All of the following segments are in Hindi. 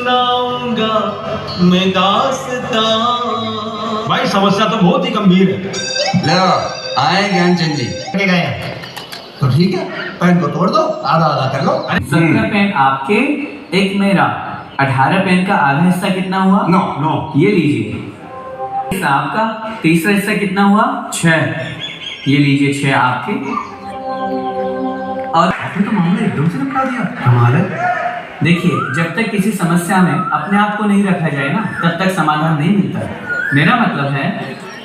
सुनाऊंगा मैं दास्तां। भाई समस्या तो बहुत ही गंभीर है। लो आए ज्ञानचंद जी। के गए तो ठीक है, पेन को तोड़ दो, आधा आधा कर लो। 17 पेन आपके, एक मेरा। 18 पेन का आधा हिस्सा कितना हुआ? 9। ये लीजिए। इस आपका तीसरा हिस्सा कितना हुआ? 6। ये लीजिए 6 आपके। और आपने तो मामला एकदम से निपटा दिया, कमाल है। देखिए, जब तक किसी समस्या में अपने आप को नहीं रखा जाए ना, तब तक समाधान नहीं मिलता। मेरा मतलब है,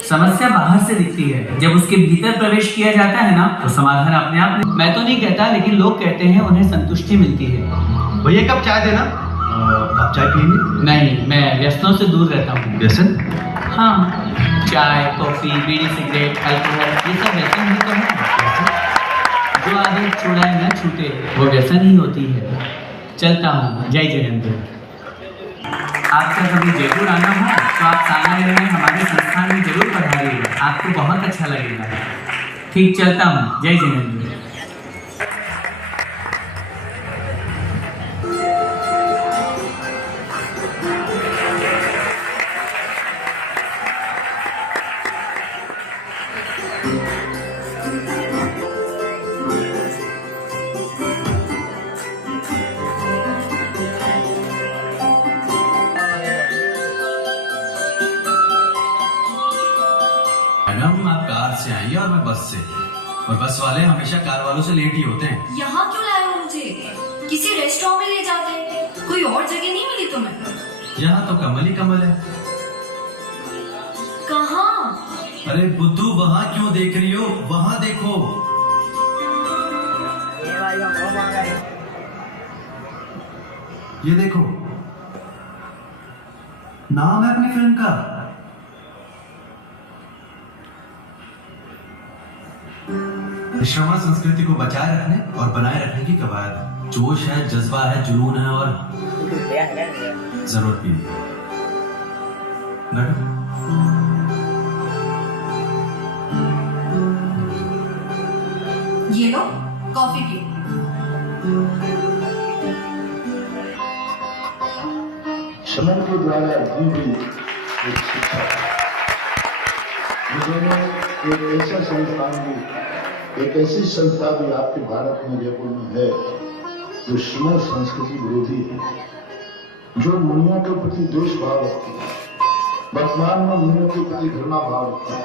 समस्या बाहर से दिखती है, जब उसके भीतर प्रवेश किया जाता है ना, तो समाधान अपने आप। मैं तो नहीं कहता, लेकिन लोग कहते हैं उन्हें संतुष्टि मिलती है। भैया कब चाय देना? आप चाय पियेंगे? नहीं, मैं व्यसनों से दूर रहता हूँ। व्यसन? हाँ, चाय, कॉफी, बीड़ी, सिगरेट, अल्कोहल, ये सब व्यसन ही तो है। जो आदत छुड़ाए न छूटे, वो व्यसन ही होती है। चलता हूँ, जय जगन्नाथ। आपका कभी जयपुर आना हो तो आप साना में हमारे संस्थान में जरूर पधारिएगा, आपको बहुत अच्छा लगेगा। ठीक, चलता हूँ, जय जगन्नाथ। मैडम आप कार से आई और मैं बस से, और बस वाले हमेशा कार वालों से लेट ही होते हैं। यहाँ क्यों लाए हो मुझे? किसी रेस्टोरेंट में ले जाते, कोई और जगह नहीं मिली तुम्हें? यहाँ तो कमल ही कमल है। कहाँ? अरे बुद्धू, वहाँ क्यों देख रही हो, वहाँ देखो। ये देखो, नाम है अपनी फिल्म का। श्रवण संस्कृति को बचाए रखने और बनाए रखने की कवायद। जोश है, जज्बा है, जुनून है और जरूरत भी है। ये लो, कॉफी पियो। समय के द्वारा दी हुई एक शिक्षा, एक ऐसा संस्थान भी, एक ऐसी संस्था भी आपके भारत में, जयपुर में है, जो श्रमण संस्कृति विरोधी है, जो मुनियों के प्रति द्वेष भाव रखती है, वर्तमान में मुनियों के प्रति घृणा भाव रखती है।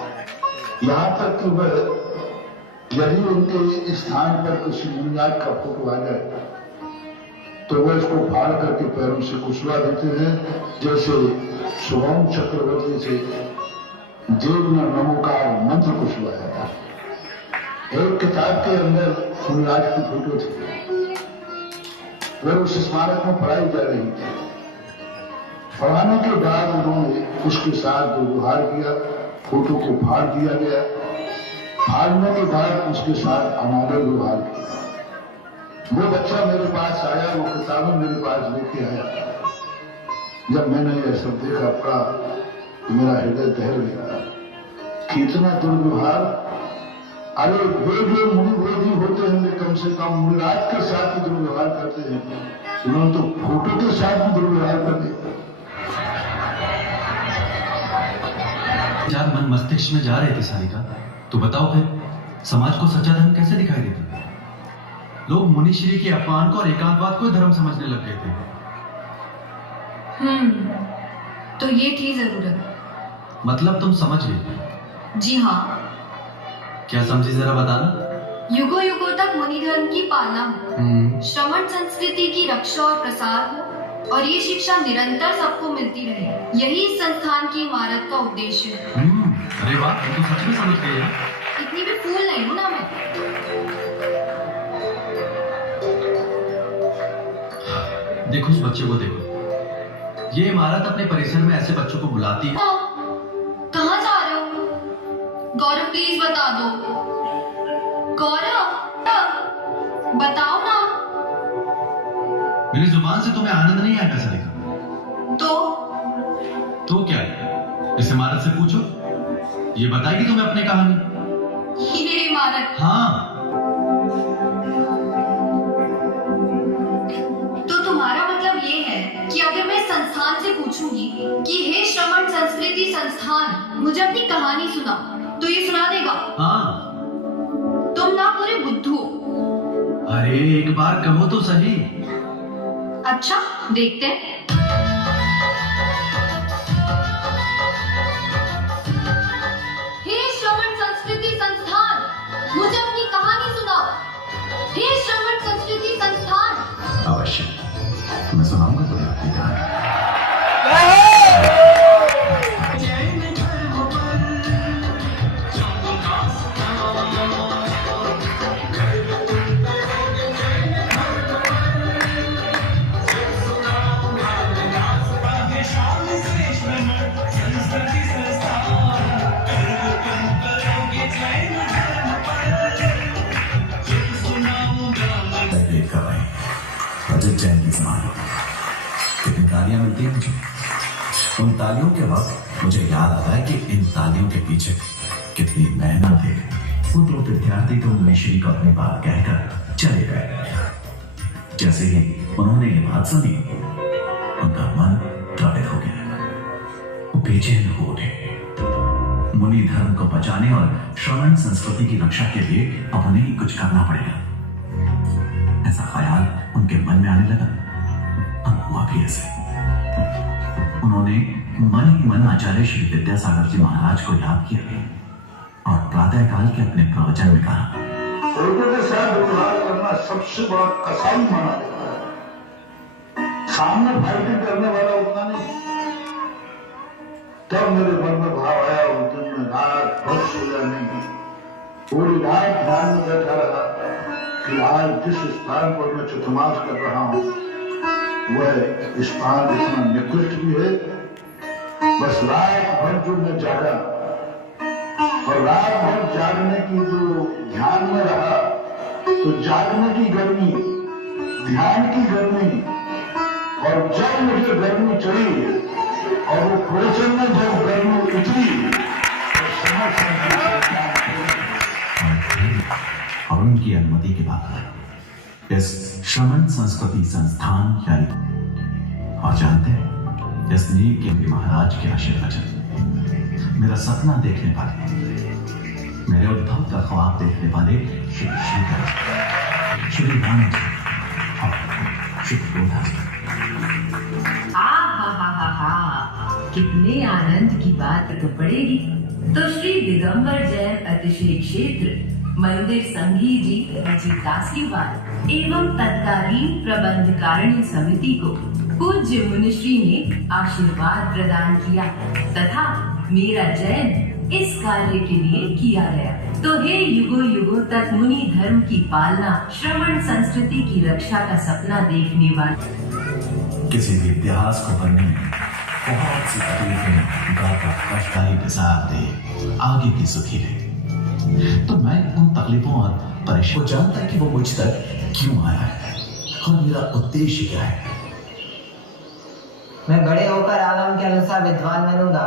यहाँ तक कि वह यदि उनके स्थान पर किसी मुनियाज का फोटो आ जाए तो वह इसको फाड़ करके पैरों से कुचला देते हैं, जैसे शुभम चक्रवर्ती से देव ने नमोकार मंत्र कुचलाया था। एक किताब के अंदर मुनिराज की फोटो थी, वह उस स्मारक में पढ़ाई जा रही थी। पढ़ाने के बाद उन्होंने उसके साथ दुर्व्यवहार किया, फोटो को फाड़ दिया गया। फाड़ने के बाद उसके साथ अनादर व्यवहार किया। वो बच्चा मेरे पास आया, वो किताबें मेरे पास लेके आया। जब मैंने यह सब देखा पढ़ा तो मेरा हृदय दहल गया कि इतना दुर्व्यवहार। अरे वे जो मुनि विरोधी होते हैं, वे कम से कम मुनिराज के साथ भी दुर्व्यवहार करते हैं, उन्होंने तो फोटो के साथ भी दुर्व्यवहार कर दिया। मन मस्तिष्क में जा रहे थे सारिका, तो बताओ फिर समाज को सच्चा धर्म कैसे दिखाई देता? लोग मुनिश्री के अपमान को और एकांतवाद को धर्म समझने लग गए थे। तो ये थी जरूरत। मतलब तुम समझ गए? जी हाँ। क्या समझी, जरा बताना। युगों युगों तक मुनि धर्म की पालना हो, श्रमण संस्कृति की रक्षा और प्रसार हो, और ये शिक्षा निरंतर सबको मिलती रहे, यही इस संस्थान की इमारत का उद्देश्य है। अरे वाह, तुम तो सच में समझ गए यार। इतनी भी फूल नहीं हूं ना मैं। देखो उस बच्चे को, देखो। ये इमारत अपने परिसर में ऐसे बच्चों को बुलाती है। कहाँ जा रहे हो? गौरव प्लीज बता दो। गौरव बताओ ना। मेरी जुबान से तुम्हें आनंद नहीं आएगा सारिका। तो क्या है? इस इमारत से पूछो, ये बताएगी तुम्हें अपनी कहानी। ये इमारत? हाँ। तो तुम्हारा मतलब ये है कि अगर मैं संस्थान से पूछूंगी कि हे श्रमण संस्कृति संस्थान, मुझे अपनी कहानी सुना, तो ये सुना देगा? हाँ। तुम ना पूरे बुद्धू। अरे एक बार कहो तो सही। अच्छा, देखते हैं। हे श्रमण संस्कृति संस्थान, मुझे अपनी कहानी सुनाओ। हे श्रमण संस्कृति संस्थान। अवश्य, मैं सुनाऊंगा तुम्हें अपनी कहानी। कितनी तालियां मिलती हैं मुझे। उन तालियों के वक्त मुझे याद आता है कि इन तालियों के पीछे कितनी मेहनत है। वो दो विद्यार्थी तो मिश्री को अपनी बात कहकर चले गए। जैसे ही उन्होंने ये बात सुनी, उनका मन द्रवित हो गया। वो बेचैन हो उठे। मुनि धर्म को बचाने और श्रवण संस्कृति की रक्षा के लिए अब उन्हें ही कुछ करना पड़ेगा, ऐसा ख्याल उनके मन में आने लगा। अब हुआ भी ऐसे। उन्होंने मन ही मन आचार्य श्री विद्यासागर जी महाराज को याद किया और प्रातःकाल के अपने प्रवचन में कहा, औरतों के साथ व्यवहार करना सबसे बड़ा कसाई माना जाता है। सामने फाइटिंग करने वाला उतना नहीं। तब मेरे मन में भाव आया, उस दिन में रात भर सोया नहीं, पूरी रात ध्यान में बैठा रहा कि आज जिस स्थान पर मैं चतुर्मास कर रहा हूं वह स्थान इतना निकृष्ट भी है। बस रात भर जो मैं जागा और रात भर जागने की जो ध्यान में रहा, तो जागने की गर्मी, ध्यान की गर्मी, और जब मुझे गर्मी चढ़ी और वो प्रवचन में जब गर्मी उतरी तो समझ और उनकी अनुमति के बाद इस श्रमण संस्कृति संस्थान यानी, और जानते हैं, इस नीव के महाराज के आशीर्वचन, मेरा सपना देखने वाले, मेरे उद्भव का ख्वाब देखने वाले श्री श्रीधर, श्री राम जी और श्री गोधा जी। कितने आनंद की बात तो पड़ेगी। तो श्री दिगंबर जैन अतिशय क्षेत्र मंदिर संघी जी दासीवाल एवं तत्कालीन प्रबंधकारिणी समिति को पूज्य मुनिश्री ने आशीर्वाद प्रदान किया तथा मेरा चयन इस कार्य के लिए किया गया। तो हे युगों युगों तक मुनि धर्म की पालना, श्रवण संस्कृति की रक्षा का सपना देखने वाले, किसी भी इतिहास को पढ़ने में बहुत सी तकलीफें गाता कष्टाई पिसार दे आगे की सुखी रहे। तो मैं उन तकलीफों और परेशानी को जानता कि वो मुझ तक क्यों आया है और मेरा उद्देश्य क्या है। मैं बड़े होकर आलम के अनुसार विद्वान बनूंगा।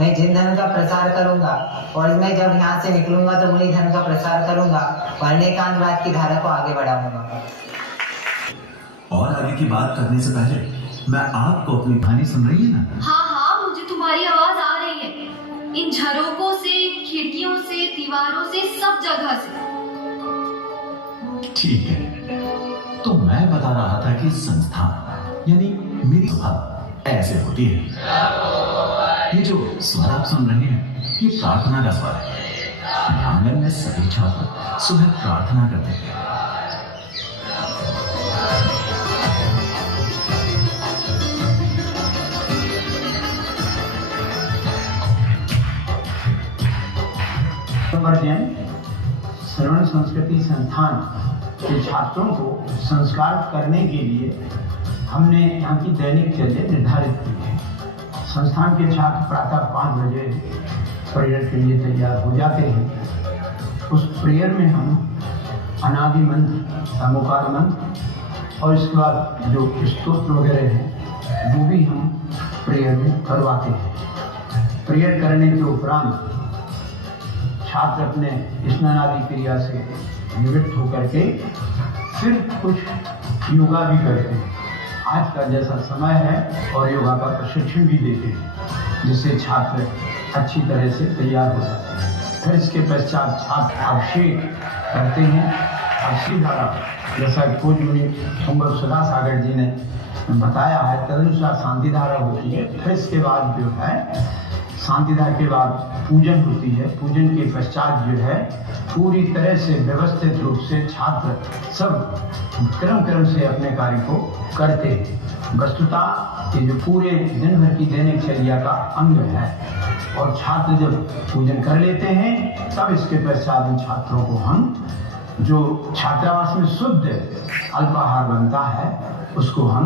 मैं जिन धर्म का प्रसार करूंगा और मैं जब यहाँ से निकलूंगा तो मुनि धर्म का प्रसार करूंगा और अनेकांतवाद की धारा को आगे बढ़ाऊंगा। और आगे की बात करने से पहले मैं आपको अपनी कहानी सुन रही है ना? हाँ हाँ, मुझे तुम्हारी आवाज आ रही है। इन झरोकों से, खिड़कियों से, दीवारों से, सब जगह से। ठीक है, तो मैं बता रहा था कि संस्थान यानी मेरी स्वभाव ऐसे होती है। ये जो स्वर आप सुन रहे हैं, ये प्रार्थना का स्वर है। आंगन में सभी छात्र सुबह प्रार्थना करते हैं। श्रवण संस्कृति संस्थान के छात्रों को संस्कार करने के लिए हमने यहाँ की दैनिक चर्या निर्धारित की है। संस्थान के छात्र प्रातः 5 बजे प्रेयर के लिए तैयार हो जाते हैं। उस प्रेयर में हम अनादि मंत्र, सामोकार मंत्र और इसके बाद जो स्तोत्र वगैरह हैं वो भी हम प्रेयर में करवाते हैं। प्रेयर करने के उपरांत छात्र अपने स्नान आदि क्रिया से निवृत्त होकर के फिर कुछ योगा भी करते हैं। आज का जैसा समय है और योगा का प्रशिक्षण भी देते हैं जिससे छात्र अच्छी तरह से तैयार हो जाते हैं। फिर इसके पश्चात छात्र अभिषेक करते हैं। अक्षी धारा जैसा पूज्य मुनि कुंवर सुधा सागर जी ने बताया है तदनुसार शांति धारा होती है। फिर इसके बाद जो है शांति धारा के बाद पूजन होती है। पूजन के पश्चात जो है पूरी तरह से व्यवस्थित रूप से छात्र सब क्रम से अपने कार्य को करते हैं। वस्तुतः ये जो पूरे दिन भर की दैनिक चर्या का अंग है और छात्र जब पूजन कर लेते हैं तब इसके पश्चात उन छात्रों को हम जो छात्रावास में शुद्ध अल्पाहार बनता है उसको हम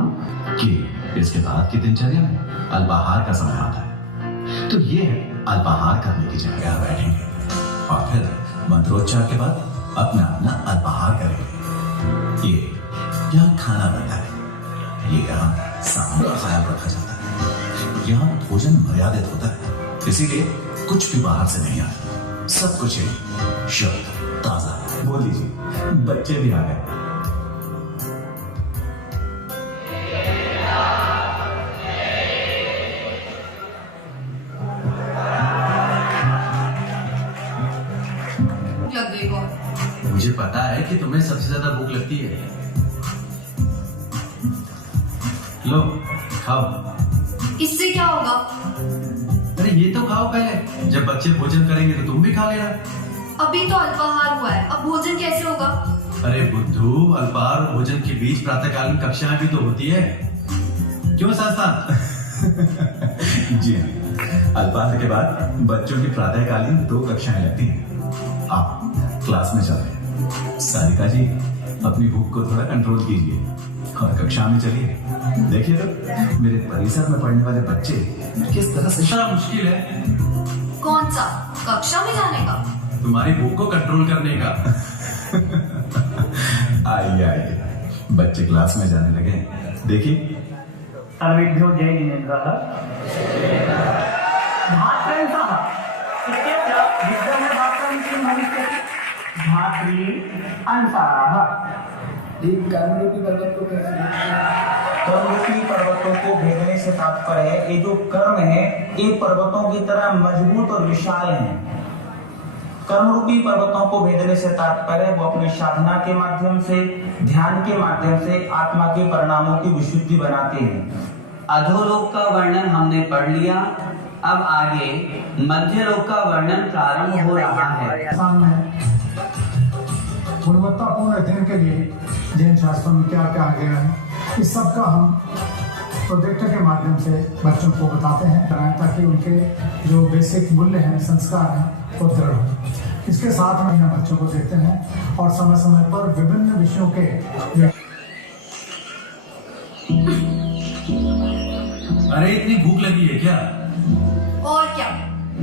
कि इसके बाद की दिनचर्या में अल्पाहार का समय आता है तो ये अल्पाहार करने की जगह बैठेंगे और फिर मंत्रोच्चार के बाद अपना अपना अल्पाहार करेंगे। ये यहाँ खाना बनता है, ये यहाँ सामने का ख्याल रखा जाता है, यहाँ भोजन मर्यादित होता है, इसीलिए कुछ भी बाहर से नहीं आता, सब कुछ है शुद्ध ताजा। बोल लीजिए बच्चे भी आ गए। मुझे पता है कि तुम्हें सबसे ज्यादा भूख लगती है। लो खाओ। इससे क्या होगा? अरे ये तो खाओ पहले, जब बच्चे भोजन करेंगे तो तुम भी खा लेना। अभी तो अल्पाहार हुआ है, अब भोजन कैसे होगा? अरे बुद्धू, अल्पाहार और भोजन के बीच प्रातःकालीन कक्षाएं भी तो होती है, क्यों संस्थान? जी हाँ, अल्पाहार के बाद बच्चों की प्रातःकालीन 2 कक्षाएं लगती हैं। आप क्लास में चल रहे हैं। सारिका जी अपनी भूख को थोड़ा कंट्रोल कीजिए और कक्षा में चलिए। देखिए तो मेरे परिसर में पढ़ने वाले बच्चे किस तरह से। बड़ा मुश्किल है। कौन सा? कक्षा में जाने का? तुम्हारी भूख को कंट्रोल करने का। आइए आइए, बच्चे क्लास में जाने लगे। देखिए सर्वेभ्यो जय जिनेन्द्रः। भात्रंसः इत्यत्र विद्यमानं किं भविष्यति? भात्री अंसाः। कर्मरूपी पर्वत को कैसे देखते हैं? कर्मरूपी पर्वतों को भेदने से तात्पर्य है ये जो कर्म है ये पर्वतों की तरह मजबूत और विशाल हैं। कर्मरूपी पर्वतों को भेदने से तात्पर्य वो अपनी साधना के माध्यम से, ध्यान के माध्यम से आत्मा के परिणामों की विशुद्धि बनाते हैं। अधोलोक का वर्णन हमने पढ़ लिया, अब आगे मध्य लोक का वर्णन प्रारंभ हो रहा है। गुणवत्तापूर्ण अध्ययन के लिए जैन शास्त्रों में क्या क्या आ गया है, इस सब का हम प्रोजेक्टर के माध्यम से बच्चों को बताते हैं ताकि उनके जो बेसिक मूल्य हैं, संस्कार हैं वो दृढ़ हो। इसके साथ में हम बच्चों को देखते हैं और समय समय पर विभिन्न विषयों के अरे इतनी भूख लगी है क्या? और क्या,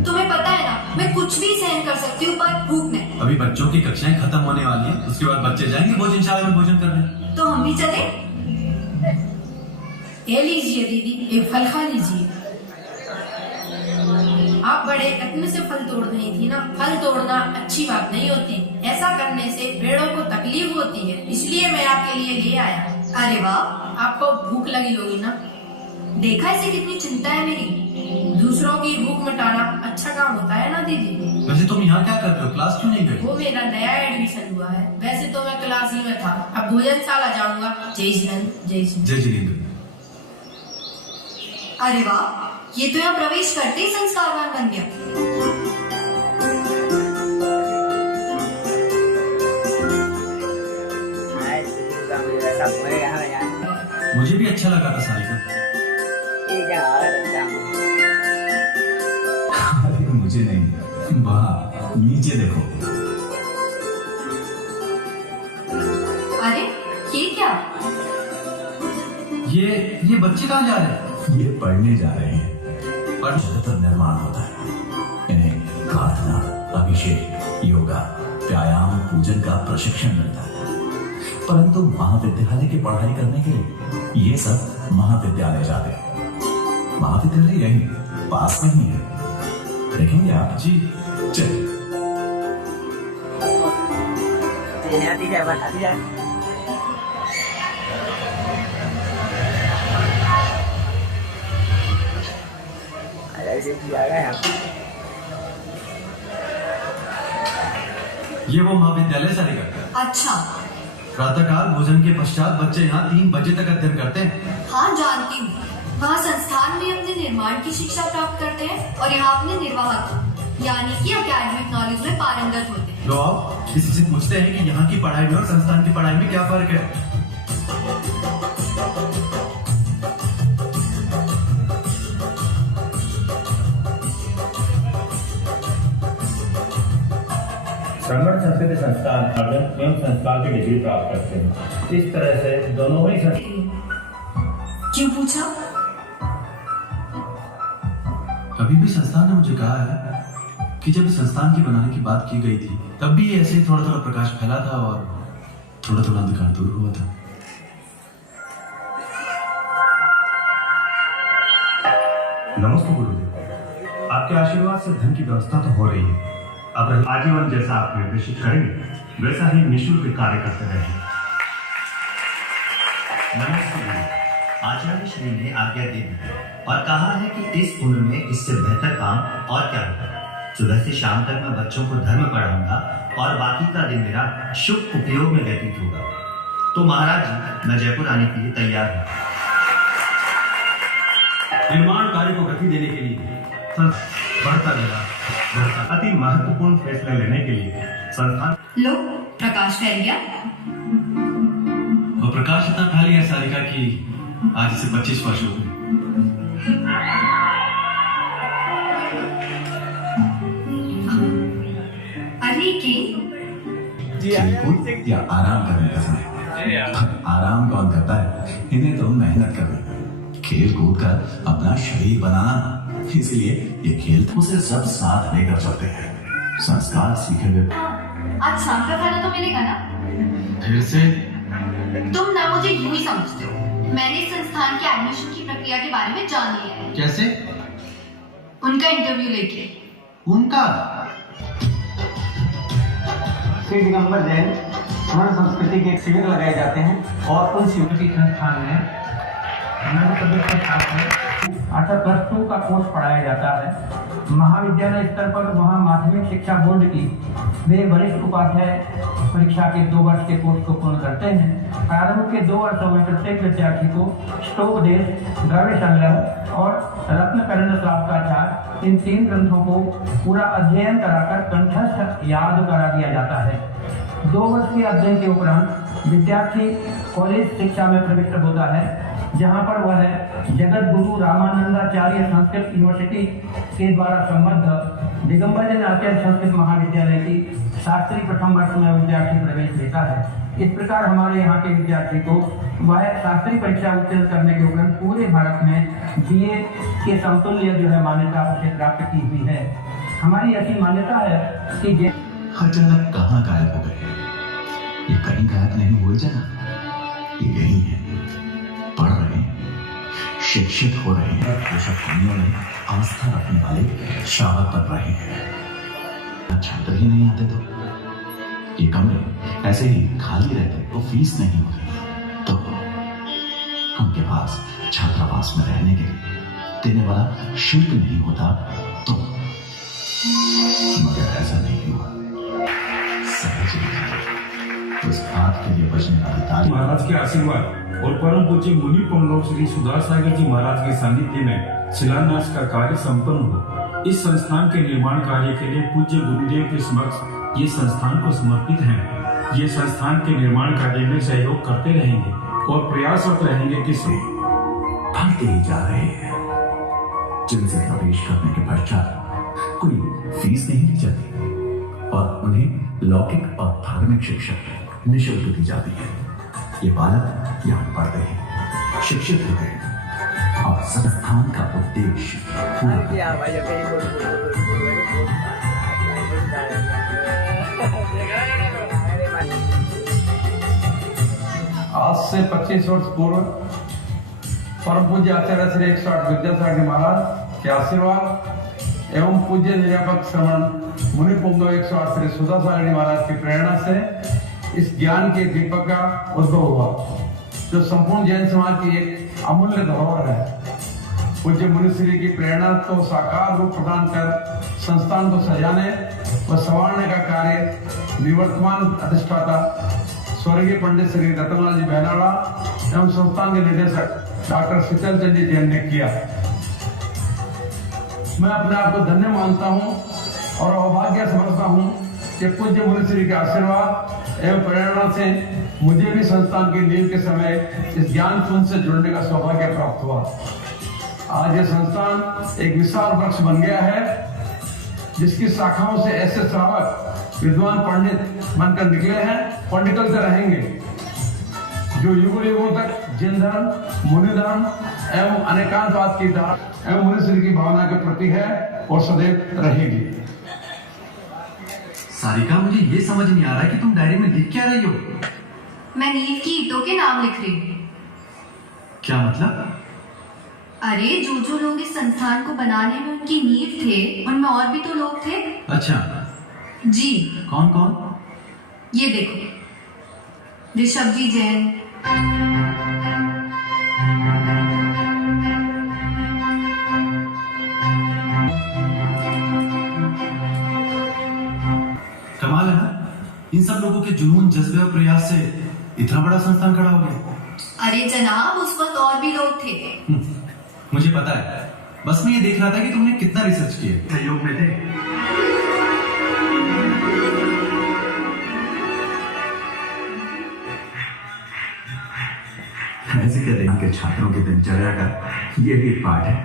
तुम्हें पता है ना मैं कुछ भी सहन कर सकती हूँ पर भूख नहीं। अभी बच्चों की कक्षाएं खत्म होने वाली हैं, उसके बाद बच्चे जाएंगे भोजनशाला में भोजन करने। तो हम भी चले? ये लीजिए दीदी, एक फल खा लीजिए। आप बड़े यत्न से फल तोड़ रही थी ना। फल तोड़ना अच्छी बात नहीं होती, ऐसा करने से पेड़ों को तकलीफ होती है, इसलिए मैं आपके लिए ले आया। अरे वाह, आपको भूख लगी होगी ना। देखा इसे कितनी चिंता है मेरी। दूसरों की भूख मिटाना अच्छा काम होता है ना दीदी। वैसे तुम यहाँ क्या कर रहे हो? क्लास क्यों नहीं गई? वो मेरा नया एडमिशन हुआ है, वैसे तो मैं क्लास ही में था, अब भोजनशाला जाऊंगा। जय जिनेंद्र। जय जय जिनेंद्र। अरे वाह, ये तो यहाँ प्रवेश करते ही संस्कारवान बन गया। मुझे भी अच्छा लगा था सारिका। अरे मुझे नहीं, वहाँ नीचे देखो। अरे ये क्या? ये बच्चे कहाँ जा रहे हैं? ये पढ़ने जा रहे हैं। पर निरंतर निर्माण होता है, इन्हें प्रार्थना, अभिषेक, योगा, व्यायाम, पूजन का प्रशिक्षण मिलता है। परंतु महाविद्यालय की पढ़ाई करने के लिए ये सब महाविद्यालय जाते हैं। महाविद्यालय यही पास में ही है, देखेंगे आप? जी चलिए। ये वो महाविद्यालय सारिका। अच्छा। प्रातःकाल भोजन के पश्चात बच्चे यहाँ 3 बजे तक अध्ययन करते हैं। हाँ जानती हूँ, वहाँ संस्थान में अपने निर्माण की शिक्षा प्राप्त करते हैं और यहाँ अपने निर्वाहक यानी कि एकेडमिक नॉलेज में पारंगत होते हैं। लो आओ किसी से पूछते हैं कि यहाँ की पढ़ाई में और संस्थान की पढ़ाई में क्या फर्क है। श्रमण संस्कृति संस्थान एवं संस्कार की डिग्री प्राप्त करते हैं। इस तरह से दोनों ही क्यों पूछा? अभी भी संस्थान ने मुझे कहा है कि जब इस संस्थान की बनाने की बात की गई थी तब भी ऐसे ही थोड़ा थोड़ा प्रकाश फैला था और थोड़ा थोड़ा अंधकार दूर हुआ था। नमस्ते गुरुदेव, आपके आशीर्वाद से धन की व्यवस्था तो हो रही है। अब आजीवन जैसा आप निर्देशित करेंगे वैसा ही निःशुल्क कार्य करते रहेंगे। नमस्ते गुरु। आचार्य श्री ने आज्ञा दे दी और कहा है कि इस उम्र में इससे बेहतर काम और क्या होगा। सुबह से शाम तक मैं बच्चों को धर्म पढ़ाऊंगा और बाकी का दिन मेरा शुभ उपयोग में व्यतीत होगा। तो महाराज जी, मैं जयपुर आने के लिए तैयार हूँ। निर्माण कार्य को गति देने के लिए बढ़ता गया अति महत्वपूर्ण फैसले लेने के लिए संस्थान। लो प्रकाश फैल गया। वो प्रकाश इतना फैल गया सारिका कि आज से 25 वर्ष हो गए। अरे की या आराम करने का समय। आराम कौन करता है, इन्हें तो मेहनत करनी, खेल कूद कर अपना शरीर बनाना। इसलिए ये खेल उसे सब साथ लेकर चलते हैं। संस्कार सीखे हुए आज शाम का खाना तो मिलेगा ना? फिर से तुम ना मुझे यूं ही समझते हो। मैंने इस संस्थान के एडमिशन की प्रक्रिया के बारे में जान लिया है। कैसे? उनका इंटरव्यू लेके। उनका? श्री दिगंबर जैन श्रमण संस्कृति के शिविर लगाए जाते हैं और उन शिविर की संस्थान में अर्थात +2 का कोर्स पढ़ाया जाता है। महाविद्यालय स्तर पर वहाँ माध्यमिक शिक्षा बोर्ड की वे वरिष्ठ उपाध्याय परीक्षा के 2 वर्ष के कोर्स को पूर्ण करते हैं। प्रारंभ के 2 वर्षों में प्रत्येक विद्यार्थी को ष्टोपदेश, द्रव्य संग्रह और रत्नकर्ण श्लाघाचार इन 3 ग्रंथों को पूरा अध्ययन कराकर कंठस्थ याद करा दिया जाता है। 2 वर्ष के अध्ययन के उपरांत विद्यार्थी कॉलेज शिक्षा में प्रविष्ट होता है, जहाँ पर वह जगत गुरु रामानंदाचार्य संस्कृत यूनिवर्सिटी के द्वारा संबद्ध दिगंबर जैन आचार्य संस्कृत महाविद्यालय की शास्त्री प्रथम वर्ष में विद्यार्थी प्रवेश लेता है। इस प्रकार हमारे यहाँ के विद्यार्थी को वह शास्त्री परीक्षा उत्तीर्ण करने के उपरांत पूरे भारत में BA के समतुल्य जो है मान्यता उसे प्राप्त की हुई है। हमारी ऐसी मान्यता है कि अचानक कहाँ गायब हो गए? ये कहीं गायब नहीं हुए जना, ये यही है, पढ़ रहे हैं, शिक्षित हो रहे हैं, पोषक दुनिया में आस्था रखने वाले शावक बन रहे हैं। छात्र ही नहीं आते तो ये कमरे ऐसे ही खाली रहते तो फीस नहीं होती, तो उनके पास छात्रावास में रहने के लिए देने वाला शुल्क नहीं होता, तो मगर ऐसा नहीं हुआ। सहज उस बात के लिए बचने वाली तारीफ महाराज के आशीर्वाद और परम पूज्य मुनि पुंगव श्री सुधार सागर जी महाराज के सानिध्य में शिलान्यास का कार्य संपन्न हो। इस संस्थान के निर्माण कार्य के लिए पूज्य गुरुदेव के समक्ष ये संस्थान को समर्पित है। ये संस्थान के निर्माण कार्य में सहयोग करते रहेंगे और प्रयासरत रहेंगे कि बढ़ते ही जा रहे हैं, जिनसे प्रवेश करने के पश्चात कोई फीस नहीं ली जाती और उन्हें लौकिक और धार्मिक शिक्षा निःशुल्क दी जाती है। ये बालक यहाँ पढ़ते हैं, शिक्षित होते हैं और संस्थान का उद्देश्य आज से 25 वर्ष पूर्व परम पूज्य आचार्य श्री 108 विद्यासागर महाराज के आशीर्वाद एवं पूज्य निरापक श्रमण मुनि पुंगव 108 श्री सुधा सागर महाराज की प्रेरणा से इस ज्ञान के दीपक का उद्भव हुआ, जो संपूर्ण जैन समाज की एक अमूल्य धरोहर है। पूज्य मुनिश्री की प्रेरणा को साकार रूप प्रदान कर संस्थान को सजाने व संवारने का कार्य निवर्तमान अधिष्ठाता स्वर्गीय पंडित श्री रतनलाल जी बहनाड़ा एवं संस्थान के निदेशक डॉक्टर शीतल चंद जी जैन ने किया। मैं अपने आप को धन्य मानता हूँ और अभाग्य समझता हूँ कि पूज्य मुनिश्री के आशीर्वाद एवं प्रेरणा से मुझे भी संस्थान की नींव के समय इस ज्ञान कुंज से जुड़ने का सौभाग्य प्राप्त हुआ। आज यह संस्थान एक विशाल वृक्ष बन गया है जिसकी शाखाओं से ऐसे श्रावक विद्वान पंडित बनकर निकले हैं और निकलते रहेंगे जो युगों युगों तक जिन धर्म मुनि धर्म एवं अनेकांतवाद की धार एवं मुनिश्री की भावना के प्रति है और सदैव रहेगी। सारिका, मुझे ये समझ नहीं आ रहा है कि तुम डायरी में लिख क्या रही हो? मैं नींव की ईंटों के नाम लिख रही हूँ। क्या मतलब? अरे जो लोग इस संस्थान को बनाने में उनकी नींव थे उनमें और भी तो लोग थे। अच्छा जी। कौन कौन? ये देखो, ऋषभ जी जैन, कमाल है ना, इन सब लोगों के जुनून जज्बे और प्रयास से इतना बड़ा संस्थान खड़ा हो गया। अरे जनाब, उस वक्त और भी लोग थे। मुझे पता है, बस मैं ये देख रहा था कि तुमने कितना रिसर्च किया। सहयोग में थे। ऐसे कहते हैं कि छात्रों की दिनचर्या का ये भी एक पार्ट है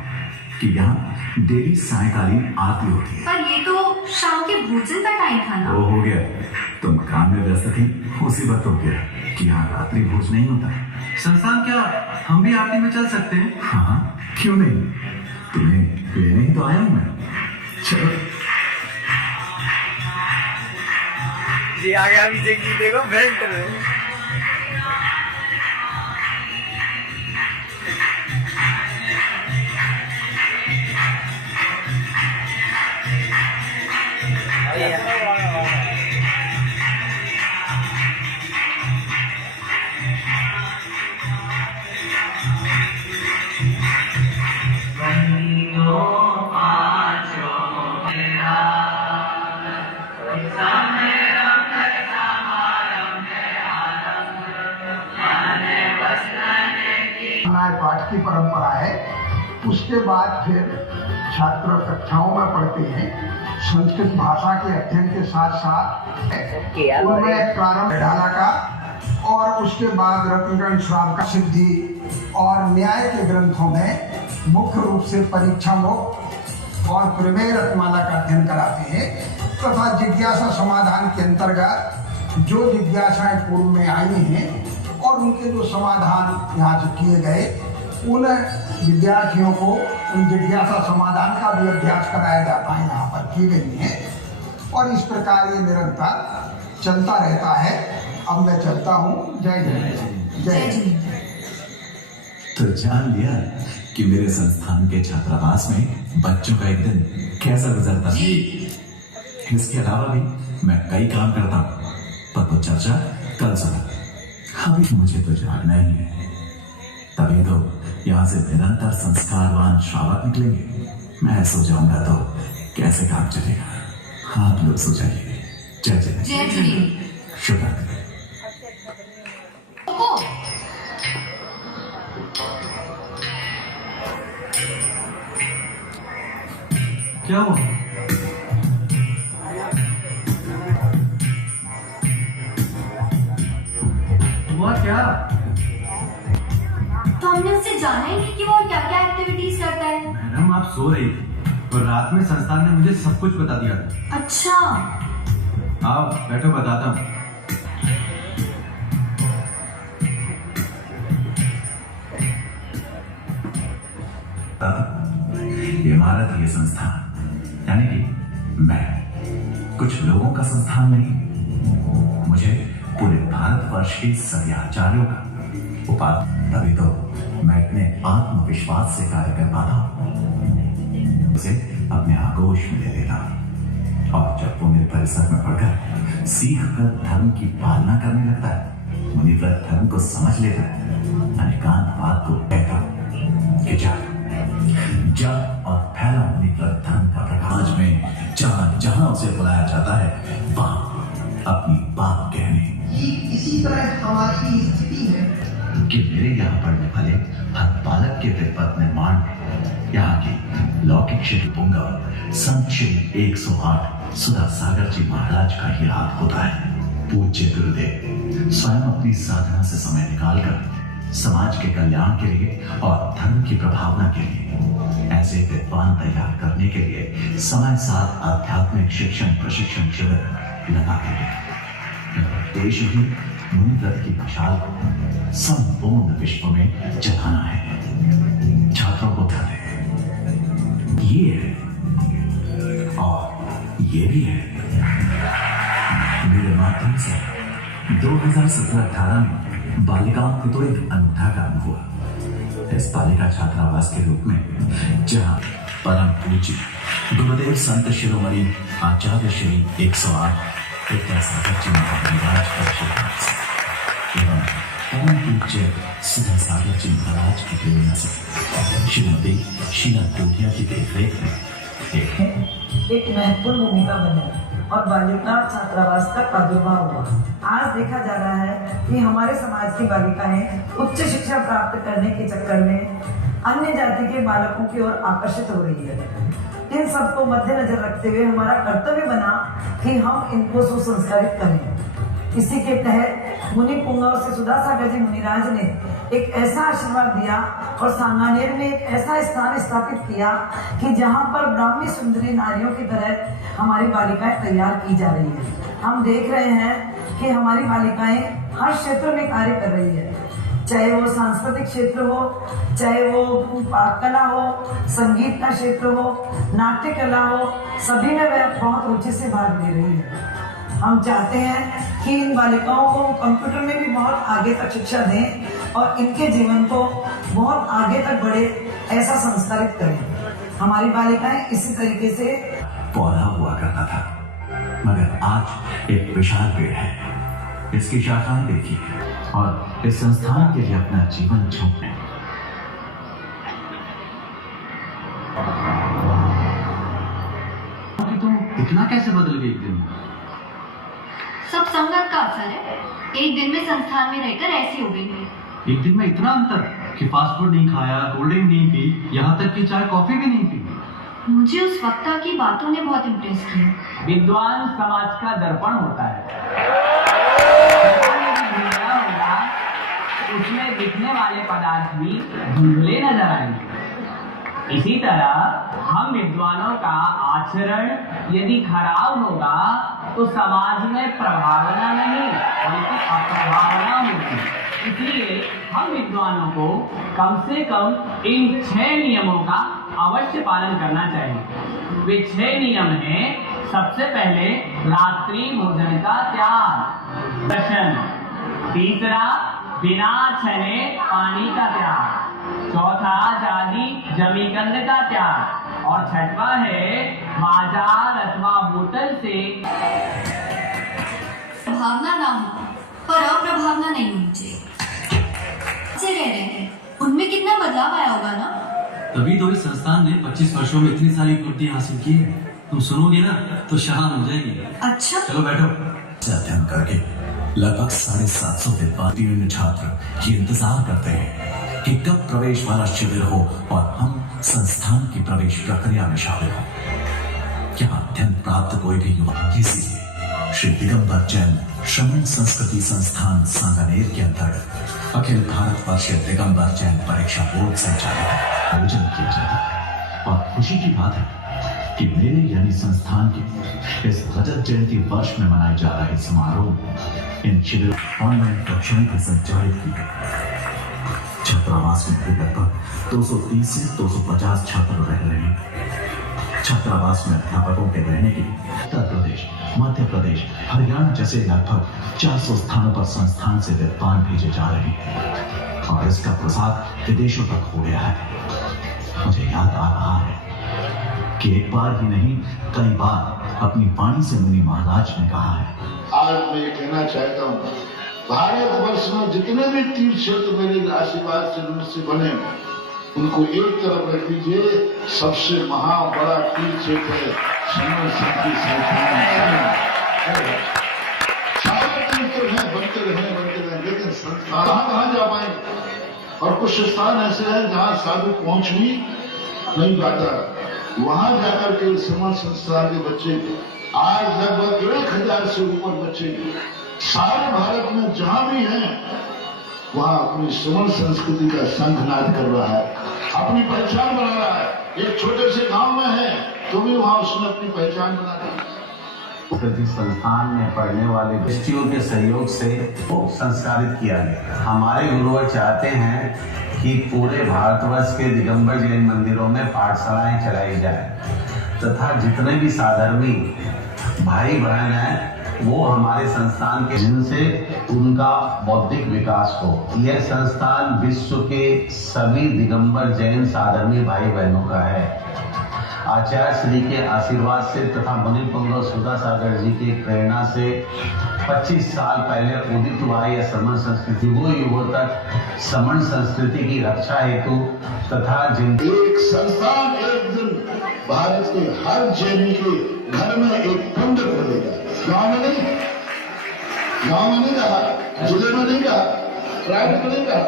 कि यहाँ डेली सायकालीन आरती होती है। पर ये तो शाम के भोजन का टाइम था ना। वो हो गया, तुम काम में व्यस्त थी, उसी वक्त हो गया कि यहाँ रात्रि भोज नहीं होता। संस्थान क्या हम भी आरती में चल सकते हैं? हाँ, क्यों नहीं, तुम्हें लेने ही तो आया हूँ मैं। चलो जी, आ गया अभिषेक जी, देखो फ्रंट में। पाठ की परंपरा है। उसके बाद फिर छात्र कक्षाओं में पढ़ते हैं। संस्कृत भाषा के अध्ययन के साथ साथ उनमें प्रारंभ ढाला का और उसके बाद रत्नगण श्राव का सिद्धि और न्याय के ग्रंथों में मुख्य रूप से परीक्षामुख और प्रमेय रत्नमाला का अध्ययन कराते हैं तथा जिज्ञासा समाधान के अंतर्गत जो जिज्ञासाएं पूर्व में आई हैं और उनके जो समाधान यहाँ से किए गए उन विद्यार्थियों को उन जिज्ञासा समाधान का भी अभ्यास कराया जाता है, यहाँ पर की गई है और इस प्रकार ये निरंतर चलता रहता है। अब मैं चलता हूँ। जय जय जय जय। तो जान लिया कि मेरे संस्थान के छात्रावास में बच्चों का एक दिन कैसा गुजरता है। इसके अलावा भी मैं कई काम करता हूँ, पर वो चर्चा कल सुना। अभी मुझे तो जागना ही है, तभी तो यहाँ से निरंतर संस्कारवान श्रावक निकलेंगे। मैं सो जाऊंगा तो कैसे काम चलेगा। आप लोग सो जाइए। जय जय जय जय। शुभ रात्रि। क्या हुआ? हुआ क्या? तो हमने उससे जाना ही नहीं कि वो क्या क्या एक्टिविटीज करता है। मैडम, आप सो रही थी और रात में संस्थान ने मुझे सब कुछ बता दिया था। अच्छा, आओ बैठो, बताता हूँ। ये इमारत, ये संस्थान, यानी कि मैं कुछ लोगों का संस्थान नहीं, मुझे पूरे भारतवर्ष के सभी आचार्यों का उपाधि। तभी तो मैं इतने आत्मविश्वास से कार्य कर पाता हूँ, उसे अपने आगोश में ले लेता हूँ और जब वो मेरे परिसर में पढ़कर सीख कर धर्म की पालना करने लगता है, मुनिव्रत धर्म को समझ लेता है, अनेकांतवाद को कहता कि जा जब और फैला होने का धर्म का प्रकाश में जहां जहां उसे बुलाया जाता है वहां अपनी बात कहने। इसी तरह हमारी स्थिति है कि मेरे यहाँ पढ़ने वाले हर बालक के विपद निर्माण में यहाँ की लौकिक श्री पुंगव संत श्री 108 सुधा सागर जी महाराज का ही हाथ होता है। पूज्य गुरुदेव स्वयं अपनी साधना से समय निकालकर समाज के कल्याण के लिए और धर्म की प्रभावना के लिए ऐसे विद्वान तैयार करने के लिए समय साथ आध्यात्मिक शिक्षण प्रशिक्षण शिविर लगाते हैं। देश ही मुनिव्रत की मशाल को संपूर्ण विश्व में जलाना है। छात्रों को ध्यान दें, ये है और ये भी है। मेरे माध्यम से 2017-18 में बालिकाओं के तो एक अनूठा काम हुआ। इस बालिका छात्रावास के रूप में जहां परम पूज्य गुरुदेव संत शिरोमणि आचार्य श्री 108 विद्यासागर जी महाराज का आशीर्वाद से एवं परम पूज्य सुधा सागर जी महाराज की प्रेरणा से श्रीमती शीला टोटिया की देखरेख में एक महत्वपूर्ण भूमिका बनी और बालिका छात्रावास का प्रादुर्भाव हुआ। आज देखा जा रहा है कि हमारे समाज की बालिकाएं उच्च शिक्षा प्राप्त करने के चक्कर में अन्य जाति के बालकों की ओर आकर्षित हो रही है। इन सबको मद्देनजर रखते हुए हमारा कर्तव्य बना कि हम इनको सुसंस्कारित करें। इसी के तहत मुनि पुंगव से सुधा सागर जी मुनिराज ने एक ऐसा आशीर्वाद दिया और सांगानेर में एक ऐसा स्थान स्थापित किया कि जहां पर ब्राह्मी सुंदरी नारियों की तरह हमारी बालिकाएं तैयार की जा रही है। हम देख रहे हैं कि हमारी बालिकाएं हर क्षेत्र में कार्य कर रही है, चाहे वो सांस्कृतिक क्षेत्र हो, चाहे वो कला हो, संगीत का क्षेत्र हो, नाट्य कला हो, सभी में वह बहुत रुचि से भाग ले रही है। हम चाहते हैं कि इन बालिकाओं को कंप्यूटर में भी बहुत आगे तक शिक्षा दें और इनके जीवन को बहुत आगे तक बढ़े, ऐसा संस्कारित करें। हमारी बालिकाएं इसी तरीके से पौधा हुआ करता था, मगर आज एक विशाल पेड़ है। इसकी शाखाएं देखिए और इस संस्थान के लिए अपना जीवन झोंकने। तुम इतना कैसे बदल गई एक दिन? सब संगत का असर है। एक दिन में संस्थान में रहकर ऐसी हो गई। एक दिन में इतना अंतर कि फास्ट फूड नहीं खाया, कोल्ड ड्रिंक नहीं पी, यहाँ तक कि चाय कॉफी भी नहीं पी। मुझे उस वक्ता की बातों ने बहुत इम्प्रेस किया। विद्वान समाज का दर्पण होता है। उसमें दिखने वाले पदार्थ भी धुंधले नजर आएंगे। इसी तरह हम विद्वानों का आचरण यदि खराब होगा तो समाज में प्रभावना नहीं बल्कि अप्रभावना होगी। इसलिए हम विद्वानों को कम से कम इन 6 नियमों का अवश्य पालन करना चाहिए। वे 6 नियम हैं। सबसे पहले रात्रि भोजन का त्याग, तीसरा बिना छने पानी का त्याग, चौथा जादी जमीकंद का त्याग और छठवा है बाजार अथवा होटल से भावना ना हो पर अप्रभावना नहीं होनी चाहिए। से रह रहे हैं उनमें कितना बदलाव आया होगा ना। तभी तो इस संस्थान ने 25 वर्षों में इतनी सारी उपलब्धियां हासिल की है। तुम सुनोगे ना तो शाम हो जाएगी। अच्छा चलो बैठो। अध्ययन करके लगभग 750 विद्वान छात्र ये इंतजार करते हैं कि कब प्रवेश वाला शिविर हो और हम संस्थान की प्रवेश प्रक्रिया में शामिल हो। यहाँ अध्ययन प्राप्त कोई भी युवा, इसीलिए श्री दिगंबर जैन श्रमण संस्कृति संस्थान सांगानेर के अंतर्गत अखिल भारत वर्षीय दिगंबर जैन परीक्षा बोर्ड संचालित आयोजन किया जाता है। और खुशी की बात है कि मेरे यानी संस्थान के इस रजत जयंती वर्ष में मनाए जा रहे समारोह इन शिविर ऑनलाइन कक्षाएं भी संचालित की। छात्रावास में लगभग 230 से 250 छात्र रह रहे हैं। छात्रावास में अध्यापकों के रहने के लिए उत्तर प्रदेश, मध्य प्रदेश, हरियाणा जैसे लगभग 400 स्थानों पर संस्थान से विद्वान भेजे जा रहे हैं और इसका प्रसार विदेशों तक हो गया है। मुझे याद आ रहा है कि एक बार ही नहीं कई बार अपनी वाणी से मुनि महाराज ने कहा है, आज मैं ये कहना चाहता हूँ, भारतवर्ष में जितने भी तीर्थ क्षेत्र मेरे आशीर्वाद से बने उनको एक तरफ रख दीजिए। सबसे बड़ा तीर्थ क्षेत्र है समर शक्ति संस्थान। सारे तीर्थ हैं, बनते रहे, लेकिन संस्थान कहाँ जा पाएंगे? और कुछ स्थान ऐसे हैं जहाँ साधु पहुंच भी नहीं पाता। वहां जाकर के समर संस्थान के बच्चे, आज लगभग 1000 से ऊपर बच्चे सारे भारत में जहां भी हैं, वहां अपनी समर संस्कृति का संघनाद कर रहा है, अपनी पहचान बना रहा है। एक छोटे से गांव में है तो भी वहां उसने अपनी पहचान बना दी। संस्थान में पढ़ने वाले व्यक्तियों के सहयोग से वो संस्कारित किया गया। हमारे गुरुवर चाहते हैं कि पूरे भारतवर्ष के दिगंबर जैन मंदिरों में पाठशालाएं चलाई जाए तथा जितने भी साधर्मी भाई बहन हैं वो हमारे संस्थान के, जिनसे उनका बौद्धिक विकास हो। यह संस्थान विश्व के सभी दिगंबर जैन साधर्मी भाई बहनों का है। आचार्य श्री के आशीर्वाद से तथा मुनि पुंगव सुधासागर जी की प्रेरणा से 25 साल पहले उदित हुआ यह समण संस्कृति वो युगों तक समण संस्कृति की रक्षा हेतु तथा एक संस्थान एक दिन भारत के हर जैनी के घर में एक पंडित बनेगा। गाँव में नहीं कहा, जिले में नहीं कहा, प्राइवेट में नहीं कहा।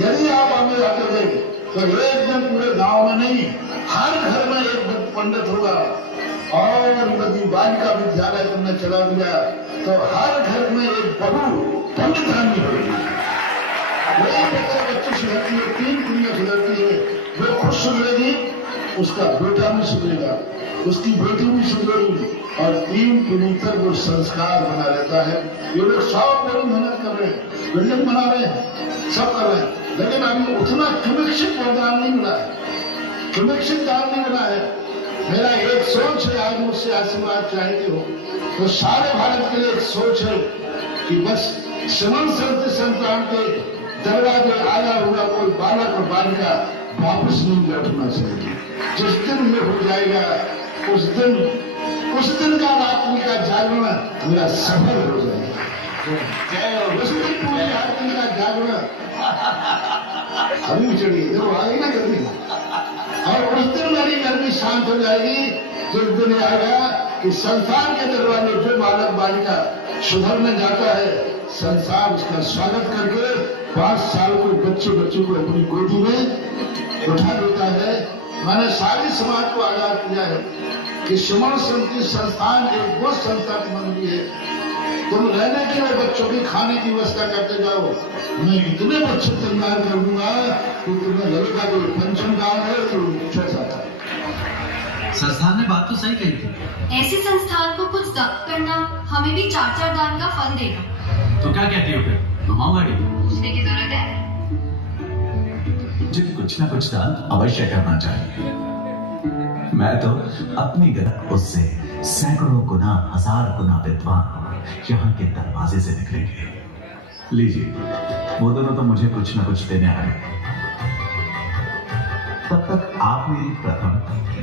यदि आप आगे आते गए तो एक दिन पूरे गांव में नहीं, हर घर में एक पंडित होगा। और यदि बालिका विद्यालय तुमने चला दिया तो हर घर में एक बहू पंडितानी होगी। वही बच्चे सुधरती है, 3 कुड़ियां सुधरती है, वो खुद सुधरेगी, उसका बेटा भी सुधरेगा, उसकी बेटी भी सुधरेगी, और 3 पीढ़ी तक वो संस्कार बना रहता है। ये लोग 100 बड़ी मेहनत कर रहे हैं, बिल्डिंग बना रहे हैं, सब कर रहे हैं, लेकिन अभी उतना कनेक्शन वरदान नहीं मिला है, कनेक्शन दान नहीं मिला है। मेरा एक सोच है, आज मुझसे आशीर्वाद चाहते हो तो सारे भारत के लिए एक सोच है कि बस समण संतान के दरवाजे आया हुआ कोई बालक और बालिका वापस नहीं लौटना चाहिए। जिस दिन ये हो जाएगा उस दिन का रात्रि का जागरण मेरा सफल हो जाएगा। उस दिन पूरी रात्रि का जागरण अभी चढ़िए, देखो आएगी ना गर्मी, और उस दिन मेरी गर्मी शांत हो जाएगी। जिस दिन आएगा कि संसार के दरवाजे जो बालक बालिका सुधरने जाता है, संसार उसका स्वागत करके 5 साल को बच्चे को अपनी गोदी में उठा देता है। मैंने सारे समाज को आगाह किया है कि समण संस्थान एक वो संस्था बन गई है, तुम रहने के लिए बच्चों की खाने की व्यवस्था करते जाओ, मैं इतने बच्चे तैयार कर दूंगा कि तुम्हें लगेगा कि पंचम दान है तो छठा था। संस्थान ने बात तो सही कही थी। ऐसे संस्थान को कुछ दान करना हमें भी 4 दान का फल देगा। तो क्या कहती हो फिर, घुमाओ गाड़ी? पूछने की जरूरत है? मुझे कुछ ना कुछ दान अवश्य करना चाहिए। मैं तो अपनी गलत उससे सैकड़ों गुना 1000 गुना विद्वान यहाँ के दरवाजे से निकलेंगे। लीजिए, वो दोनों तो मुझे कुछ ना कुछ देने आए। तब तक आप मेरी प्रथम,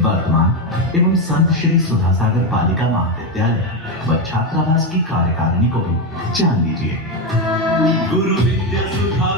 वर्तमान एवं संत श्री सुधासागर बालिका महाविद्यालय व छात्रावास की कार्यकारिणी को भी जान लीजिए। गुरु विद्या सुधा